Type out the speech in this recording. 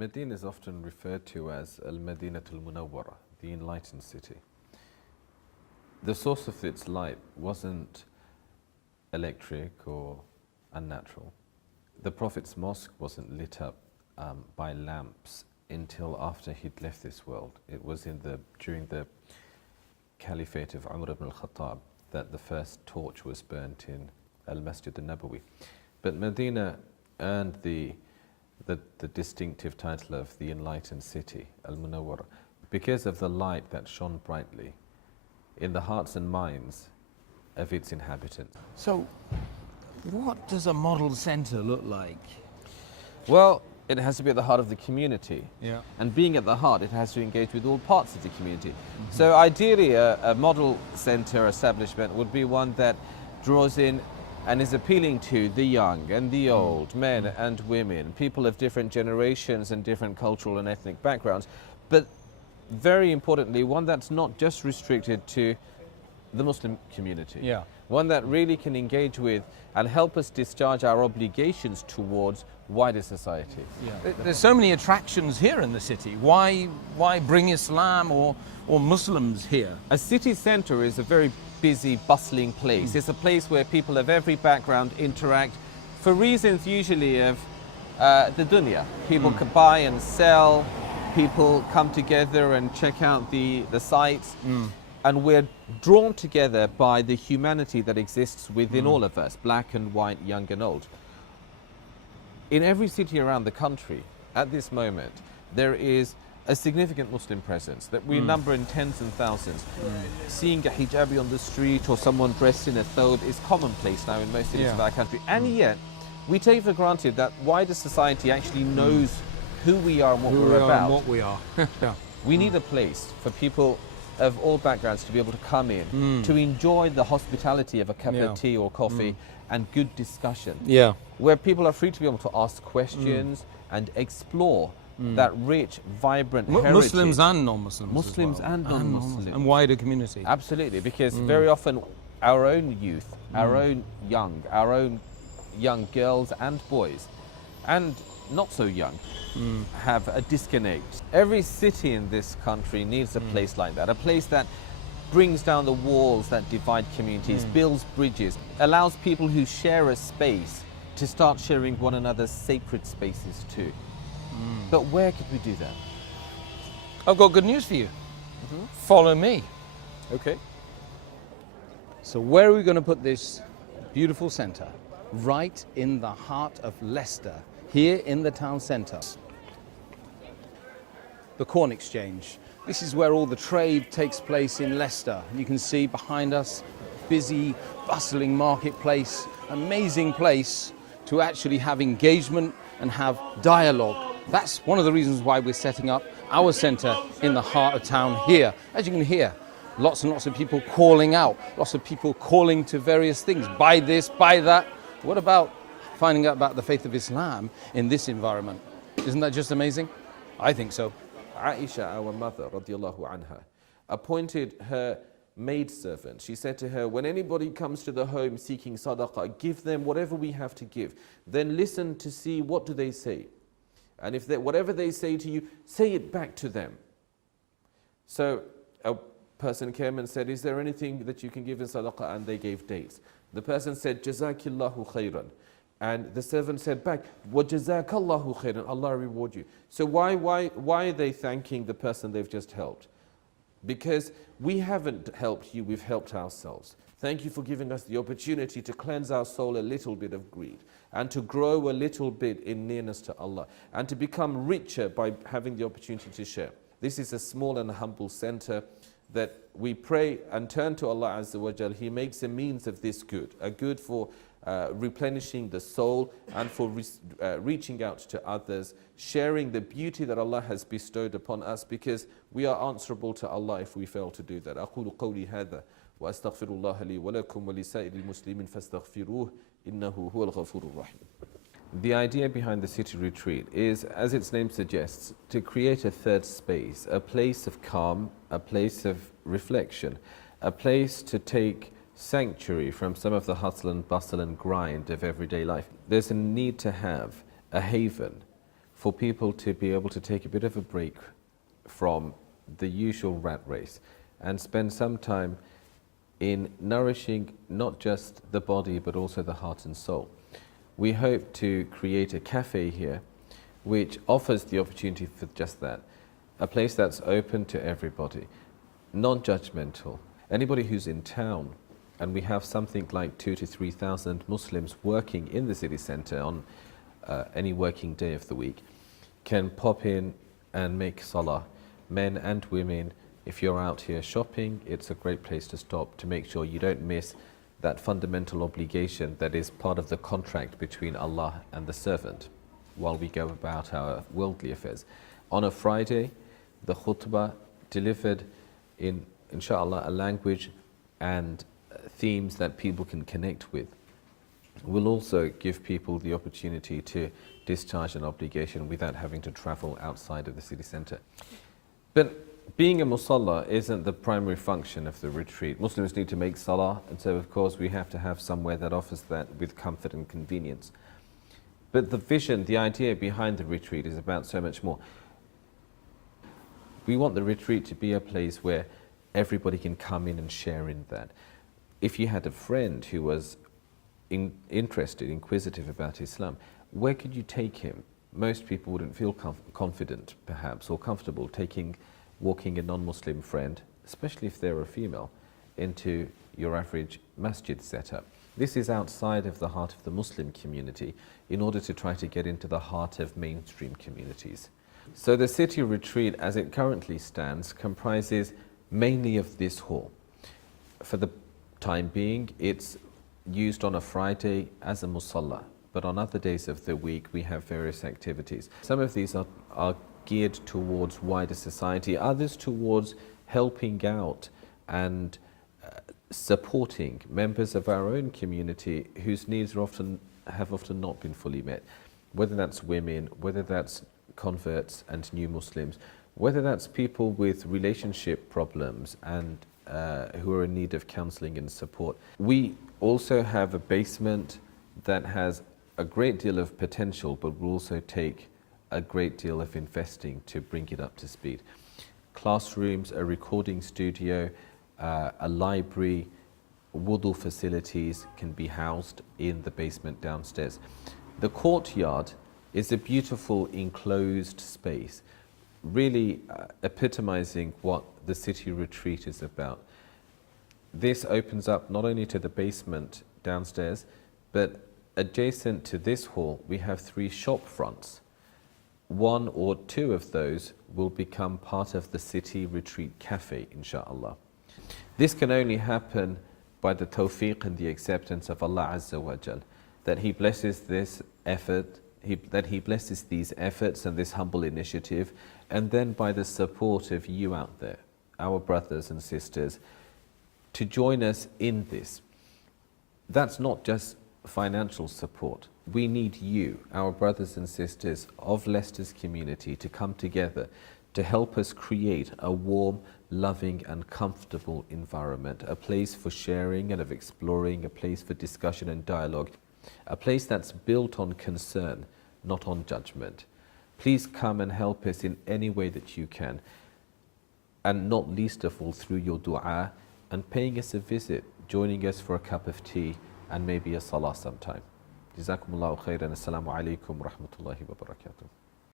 Medina is often referred to as Al-Madinatul Munawwara, the enlightened city. The source of its light wasn't electric or unnatural. The Prophet's mosque wasn't lit up by lamps until after he'd left this world. It was during the Caliphate of Umar ibn al-Khattab that the first torch was burnt in Al-Masjid al-Nabawi. But Medina earned the distinctive title of the enlightened city, Al-Munawwara, because of the light that shone brightly in the hearts and minds of its inhabitants. So, what does a model centre look like? Well, it has to be at the heart of the community. Yeah. And being at the heart, it has to engage with all parts of the community. So ideally, a model centre establishment would be one that draws in and is appealing to the young and the old, men and women, people of different generations and different cultural and ethnic backgrounds. But very importantly, one that's not just restricted to the Muslim community. Yeah. One that really can engage with and help us discharge our obligations towards wider society. Yeah. There's so many attractions here in the city. Why bring Islam or Muslims here? A city centre is a very busy, bustling place. It's a place where people of every background interact for reasons usually of the dunya. People can buy and sell, people come together and check out the sites. And we're drawn together by the humanity that exists within all of us, black and white, young and old. In every city around the country, at this moment, there is a significant Muslim presence that we number in tens and thousands. Seeing a hijabi on the street or someone dressed in a thobe is commonplace now in most cities of our country. And yet, we take for granted that wider society actually knows who we are and what we're about. And what we are. Yeah. We need a place for people of all backgrounds to be able to come in, to enjoy the hospitality of a cup of tea or coffee and good discussion. Yeah. Where people are free to be able to ask questions and explore that rich, vibrant heritage. Muslims and non-Muslims. Muslims as well. and non-Muslims. And wider community. Absolutely, because very often our own youth, our own young girls and boys, and not so young, have a disconnect. Every city in this country needs a place like that, a place that brings down the walls that divide communities, builds bridges, allows people who share a space to start sharing one another's sacred spaces too. But where could we do that? I've got good news for you. Follow me. Okay. So where are we going to put this beautiful centre? Right in the heart of Leicester, here in the town centre. The Corn Exchange. This is where all the trade takes place in Leicester. You can see behind us, busy, bustling marketplace, amazing place to actually have engagement and have dialogue. That's one of the reasons why we're setting up our centre in the heart of town here. As you can hear, lots and lots of people calling out, lots of people calling to various things. Buy this, buy that. What about finding out about the faith of Islam in this environment? Isn't that just amazing? I think so. Aisha, our mother, radiallahu anha, appointed her maidservant. She said to her, when anybody comes to the home seeking sadaqah, give them whatever we have to give. Then listen to see what do they say. And if whatever they say to you, say it back to them. So a person came and said, is there anything that you can give in sadaqah? And they gave dates. The person said, Jazakillahu khairan. And the servant said back, wa jazakallahu khairan, Allah reward you. So why are they thanking the person they've just helped? Because we haven't helped you, we've helped ourselves. Thank you for giving us the opportunity to cleanse our soul a little bit of greed and to grow a little bit in nearness to Allah and to become richer by having the opportunity to share. This is a small and humble center that we pray and turn to Allah Azza wa Jal. He makes a means of this good, a good for replenishing the soul and for reaching out to others, sharing the beauty that Allah has bestowed upon us, because we are answerable to Allah if we fail to do that. أقول قولي هذا وأستغفر الله لي ولكم ولسائر المسلمين فاستغفروه إنه هو الغفور الرحيم. The idea behind the city retreat is, as its name suggests, to create a third space, a place of calm, a place of reflection, a place to take sanctuary from some of the hustle and bustle and grind of everyday life. There's a need to have a haven for people to be able to take a bit of a break from the usual rat race and spend some time in nourishing not just the body but also the heart and soul. We hope to create a cafe here which offers the opportunity for just that. A place that's open to everybody, non-judgmental. Anybody who's in town, and we have something like 2,000 to 3,000 Muslims working in the city centre on any working day of the week, can pop in and make salah. Men and women, if you're out here shopping, it's a great place to stop to make sure you don't miss that fundamental obligation that is part of the contract between Allah and the servant while we go about our worldly affairs. On a Friday, the khutbah delivered in, inshallah, a language and themes that people can connect with will also give people the opportunity to discharge an obligation without having to travel outside of the city centre. But being a musalla isn't the primary function of the retreat. Muslims need to make salah, and so of course we have to have somewhere that offers that with comfort and convenience. But the vision, the idea behind the retreat is about so much more. We want the retreat to be a place where everybody can come in and share in that. If you had a friend who was interested, inquisitive about Islam, where could you take him? Most people wouldn't feel confident, perhaps, or comfortable walking a non-Muslim friend, especially if they're a female, into your average masjid setup. This is outside of the heart of the Muslim community in order to try to get into the heart of mainstream communities. So the city retreat, as it currently stands, comprises mainly of this hall. For the time being, it's used on a Friday as a musalla, but on other days of the week we have various activities. Some of these are geared towards wider society, others towards helping out and supporting members of our own community whose needs have often not been fully met, whether that's women, whether that's converts and new Muslims, whether that's people with relationship problems and who are in need of counselling and support. We also have a basement that has a great deal of potential, but will also take a great deal of investing to bring it up to speed. Classrooms, a recording studio, a library, wudu facilities can be housed in the basement downstairs. The courtyard is a beautiful enclosed space, really epitomizing what the city retreat is about. This opens up not only to the basement downstairs, but adjacent to this hall we have 3 shop fronts. 1 or 2 of those will become part of the city retreat cafe, inshallah. This can only happen by the tawfiq and the acceptance of Allah Azza wa Jal, that He blesses this effort, that He blesses these efforts and this humble initiative, and then by the support of you out there, our brothers and sisters, to join us in this. That's not just financial support. We need you, our brothers and sisters of Leicester's community, to come together to help us create a warm, loving and comfortable environment, a place for sharing and of exploring, a place for discussion and dialogue, a place that's built on concern, not on judgment. Please come and help us in any way that you can, and not least of all through your dua and paying us a visit, joining us for a cup of tea and maybe a salah sometime. Jazakumullahu khairan. Assalamu alaikum wa rahmatullahi wa barakatuh.